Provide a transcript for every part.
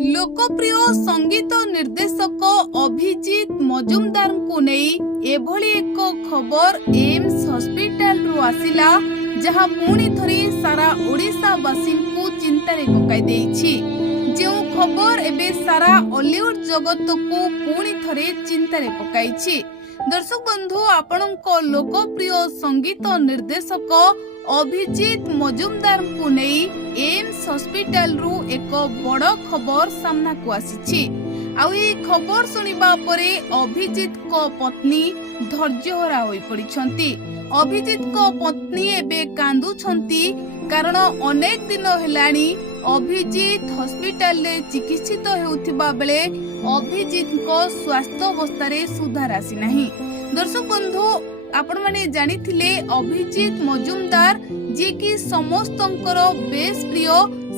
लोकप्रिय संगीत निर्देशक अभिजीत मजुमदार को नहीं एभली एक खबर एम्स हॉस्पिटल रु आसिला जहां पुणी थरी सारा ओडिशावासी को चिंतारे पकाई देइछि। जो खबर एबे सारा हॉलीवुड जगत को पुणी थरे चिंतारे पकाइछि। दर्शक बंधु आपणको लोकप्रिय संगीत निर्देशक अभिजीत मजुमदार को नहीं एम्स हॉस्पिटल रु एक बड़ खबर सामना को आसीछि। आउ ए खबर सुनिबा परे अभिजीत को पत्नी धैर्यहरा होई पड़िछंती। अभिजीत को पत्नी एबे कांदुछंती कारण अनेक दिन हेलानी अभिजीत हॉस्पिटल रे चिकित्सित हेउथिबा बेले अभिजीत को स्वास्थ्य अवस्था रे सुधार आसी नाही। दर्शक बंधु आपण माने जानिथिले अभिजीत मजुमदार जे कि समस्तंकर बेस प्रिय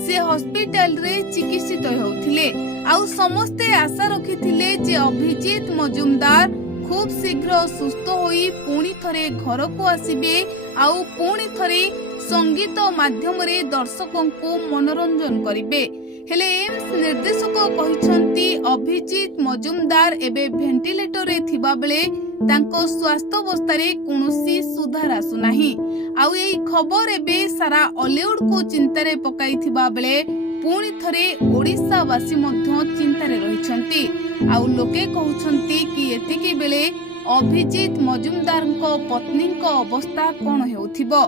से हॉस्पिटल रे चिकित्सित हेउथिले। आउ समस्ते आशा रखिथिले जे अभिजीत मजुमदार खूब शीघ्र सुस्थ होई पुणी थरे घर को आसीबे आउ पुणी थरे संगीत माध्यम रे दर्शकों को मनोरंजन करिबे। हेले एम्स निर्देशक कहिसंती अभिजीत मजुमदार एबे वेंटिलेटर रे थिबा बेले तांको स्वास्थ्य अवस्था रे कोनोसी सुधार आसु नाही। आउ एई खबर एबे सारा हॉलीवुड को चिंता रे पकाई थिबा बेले पुणी थरे ओडिशावासी मध्य चिंता रे रहिसंती। आउ लोके कहउछंती कि एतिकी बेले अभिजीत मजुमदार को पत्नी को अवस्था कोन हेउथिबो।